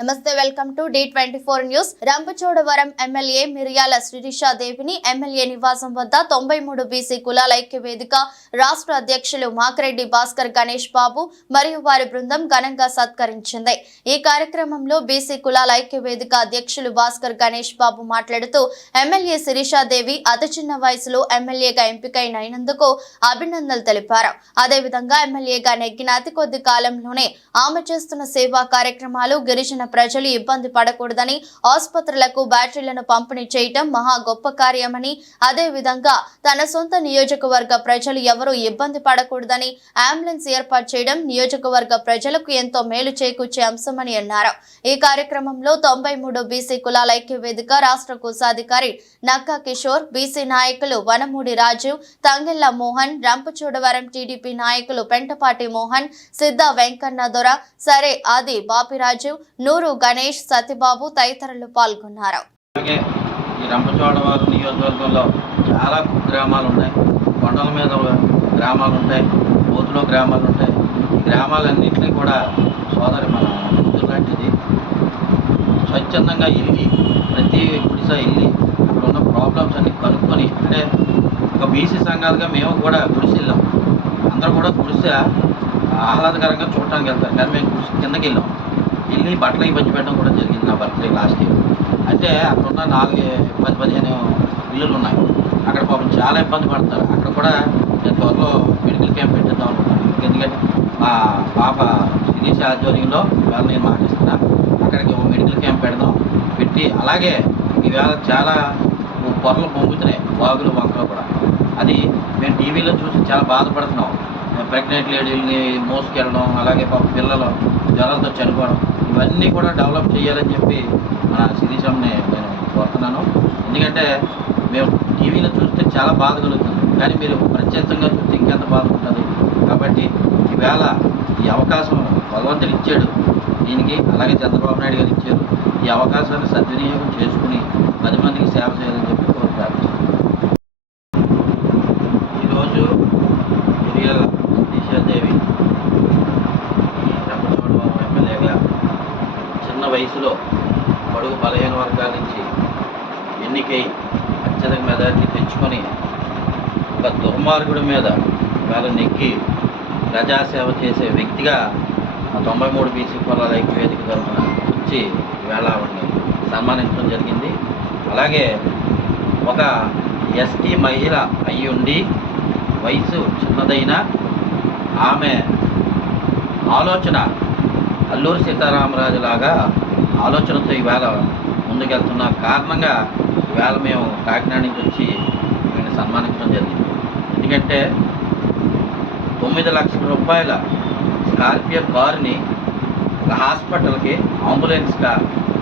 నమస్తే welcome to the twenty four news. Rampachodavaram MLA Miriyala Sreesha దేవిని MLA నివాసం వద్ద తొంభై మూడు బీసీ కులాల ఐక్య వేదిక రాష్ట్ర అధ్యక్షులు మాకిరెడ్డి భాస్కర్ గణేష్ బాబు మరియు వారి బృందం ఘనంగా సత్కరించింది. ఈ కార్యక్రమంలో బీసీ కులాల ఐక్య వేదిక అధ్యక్షులు భాస్కర్ గణేష్ బాబు మాట్లాడుతూ ఎమ్మెల్యే శిరీషా దేవి అతి చిన్న వయసులో ఎమ్మెల్యేగా ఎంపికైనందుకు అభినందనలు తెలిపారు. అదేవిధంగా ఎమ్మెల్యేగా నెగ్గిన అతి కొద్ది కాలంలోనే ఆమె చేస్తున్న సేవా కార్యక్రమాలు గిరిజన ప్రజలు ఇబ్బంది పడకూడదని ఆసుపత్రులకు బ్యాటరీలను పంపిణీ చేయటం మహా గొప్ప కార్యమని అదే విధంగా తన సొంత నియోజకవర్గ ప్రజలు ఎవరూ ఇబ్బంది పడకూడదని అంబులెన్స్ ఏర్పాటు చేయడం నియోజకవర్గ ప్రజలకు ఎంతో మేలు చేకూర్చే అంశమని అన్నారు. ఈ కార్యక్రమంలో తొంభై మూడు బీసీ కులాల ఐక్య వేదిక రాష్ట్ర కోశాధికారి నక్కా కిషోర్ బీసీ నాయకులు వనమూడి రాజు తంగెల్ల మోహన్ రంపచోడవరం టీడీపీ నాయకులు పెంటపాటి మోహన్ సిద్ధ వెంకన్న దొర సరే ఆది బాపిరాజు నూరు గణేష్ సత్యబాబు తదితరులు పాల్గొన్నారు. అలాగే ఈ రంపచోడవరం నియోజకవర్గంలో చాలా గ్రామాలు ఉన్నాయి. కొండల మీద గ్రామాలు ఉంటాయి. బోతులో గ్రామాలు ఉంటాయి. గ్రామాలన్నింటినీ కూడా సోదరి మన లాంటిది స్వచ్ఛందంగా వెళ్ళి ప్రతి గుడిస వెళ్ళి అక్కడ ఉన్న ప్రాబ్లమ్స్ అన్ని కనుక్కొని ఇప్పుడే ఒక బీసీ సంఘాలుగా మేము కూడా గుడిసి వెళ్ళాం. అందరూ కూడా గుడిసె ఆహ్లాదకరంగా చూడటానికి వెళ్తారు. కానీ మేము గుడిసి కిందకి వెళ్ళాం. వెళ్ళి బట్టలు పంచిపెట్టడం పెట్టడం కూడా జరిగింది నా బర్త్డే లాస్ట్ ఇయర్ అంటే అక్కడున్న నాలుగు పది పదిహేను ఇల్లులు ఉన్నాయి. అక్కడ పాపం చాలా ఇబ్బంది పడతారు. అక్కడ కూడా నేను త్వరలో మెడికల్ క్యాంప్ పెట్టిద్దాం అనుకుంటున్నాను. ఎందుకంటే మా పాప శిరీష్ ఆధ్వర్యంలో ఇవాళ నేను మాటిస్తున్నా అక్కడికి మెడికల్ క్యాంప్ పెడదాం. పెట్టి అలాగే ఈవేళ చాలా పొరలు పొంగుతున్నాయి. బాగులు వంకలు కూడా. అది మేము టీవీలో చూసి చాలా బాధపడుతున్నాం. ప్రెగ్నెంట్ లేడీలని మోసుకెళ్ళడం అలాగే పాప పిల్లలు జ్వరాలతో చనిపోవడం ఇవన్నీ కూడా డెవలప్ చేయాలని చెప్పి మన శిరీషంని నేను కోరుతున్నాను. ఎందుకంటే మేము టీవీలో చూస్తే చాలా బాధ కలుగుతుంది. కానీ మీరు ప్రత్యక్షంగా చూస్తే ఇంకెంత బాధ ఉంటుంది? కాబట్టి ఈవేళ ఈ అవకాశం భగవంతుడు ఇచ్చాడు దీనికి అలాగే చంద్రబాబు నాయుడు గారు ఇచ్చారు. ఈ అవకాశాన్ని సద్వినియోగం చేసుకుని పది మందికి సేవ చేయాలని చెప్పి కోరుతారు ఈరోజు మిరియాల దిశాదేవి ఈ రంపచోడవరం ఎమ్మెల్యేగా చిన్న వయసులో బడుగు బలహీన వర్గాల నుంచి ఎన్నికై అత్యధిక మెజార్టీ తెచ్చుకొని ఒక దుర్మార్గుడి మీద వేళ నెక్కి ప్రజాసేవ చేసే వ్యక్తిగా ఆ తొంభై మూడు బీసీ కులాల ఐక్యవేదిక తరఫున వచ్చి వేళ ఆవిడని సన్మానించడం జరిగింది. అలాగే ఒక ఎస్టీ మహిళ అయి ఉండి వయసు చిన్నదైన ఆమె ఆలోచన అల్లూరి సీతారామరాజు లాగా ఆలోచనతో ఈవేళ ముందుకెళ్తున్న కారణంగా ఈవేళ మేము కాకినాడ నుంచి వచ్చి మేము సన్మానించడం జరిగింది. ఎందుకంటే తొమ్మిది లక్షల రూపాయల స్కార్పియో కారుని ఒక హాస్పిటల్కి అంబులెన్స్గా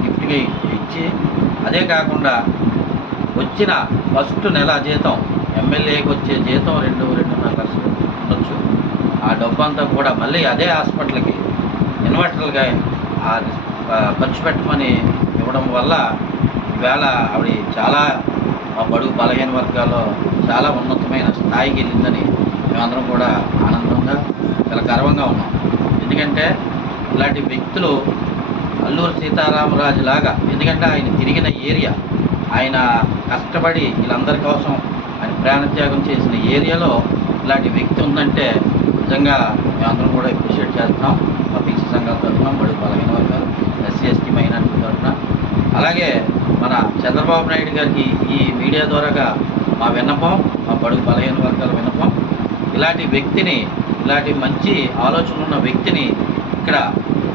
గిఫ్ట్గా ఇచ్చి అదే కాకుండా వచ్చిన ఫస్ట్ నెల జీతం ఎమ్మెల్యేకి వచ్చే జీతం రెండు రెండున్నర లక్షలు ఉండొచ్చు. ఆ డబ్బు అంతా కూడా మళ్ళీ అదే హాస్పిటల్కి ఇన్వర్టర్గా ఆ ఖర్చు పెట్టమని ఇవ్వడం వల్ల ఈవేళ ఆవిడ చాలా ఆ బడుగు బలహీన వర్గాల్లో చాలా ఉన్నతమైన స్థాయికి వెళ్ళిందని మేమందరం కూడా ఆనందంగా చాలా గర్వంగా ఉన్నాం. ఎందుకంటే ఇలాంటి వ్యక్తులు అల్లూరు సీతారామరాజు లాగా ఎందుకంటే ఆయన తిరిగిన ఏరియా ఆయన కష్టపడి వీళ్ళందరి కోసం ఆయన ప్రాణత్యాగం చేసిన ఏరియాలో ఇలాంటి వ్యక్తి ఉందంటే నిజంగా మేమందరం కూడా అప్రిషియేట్ చేస్తున్నాం. మా బీసీ సంఘాల తరఫున బడుగు బలహీన వర్గాలు ఎస్సీ ఎస్టీ మైనార్టీ తరఫున. అలాగే మన చంద్రబాబు నాయుడు గారికి ఈ మీడియా ద్వారాగా మా విన్నపం మా బడుగు బలహీన వర్గాల విన్నపం. ఇలాంటి వ్యక్తిని ఇలాంటి మంచి ఆలోచన ఉన్న వ్యక్తిని ఇక్కడ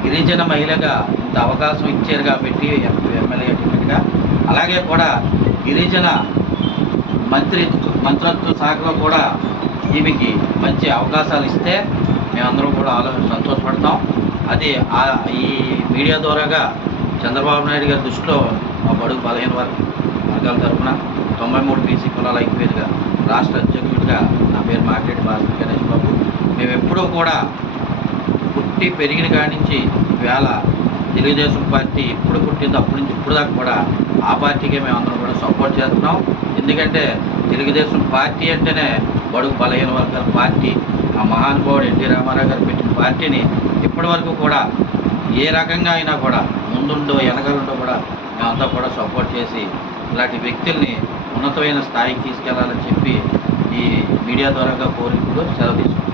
గిరిజన మహిళగా ఇంత అవకాశం ఇచ్చారు కాబట్టి ఎమ్మెల్యే టికెట్గా అలాగే కూడా గిరిజన మంత్రి మంత్రిత్వ శాఖలో కూడా ఈమెకి మంచి అవకాశాలు ఇస్తే మేమందరం కూడా ఆలోచన సంతోషపడతాం. అది ఈ మీడియా ద్వారాగా చంద్రబాబు నాయుడు గారి దృష్టిలో మా బడుగు బలహీన వర్గ వర్గాల తరఫున తొంభై మూడు బీసీ కులాల ఐక్యవేదిగా రాష్ట్ర అధ్యక్షుడిగా నా పేరు మాట్లాడి భాస్కర్ గణేష్ బాబు. మేము ఎప్పుడూ కూడా పుట్టి పెరిగిన కాడి నుంచి వేళ తెలుగుదేశం పార్టీ ఎప్పుడు పుట్టిందో అప్పటి నుంచి ఇప్పుడు దాకా కూడా ఆ పార్టీకే మేము అందరం కూడా సపోర్ట్ చేస్తున్నాం. ఎందుకంటే తెలుగుదేశం పార్టీ అంటేనే బడుగు బలహీన వర్గాల పార్టీ ఆ మహానుభావుడు ఎన్టీ రామారావు గారు పెట్టిన పార్టీని ఇప్పటి వరకు కూడా ఏ రకంగా అయినా కూడా ముందుండో వెనకలుండో కూడా మేమంతా కూడా సపోర్ట్ చేసి ఇలాంటి వ్యక్తుల్ని ఉన్నతమైన స్థాయికి తీసుకెళ్ళాలని చెప్పి ఈ మీడియా ద్వారాగా కోరికలు సెలవు తీసుకుంటాం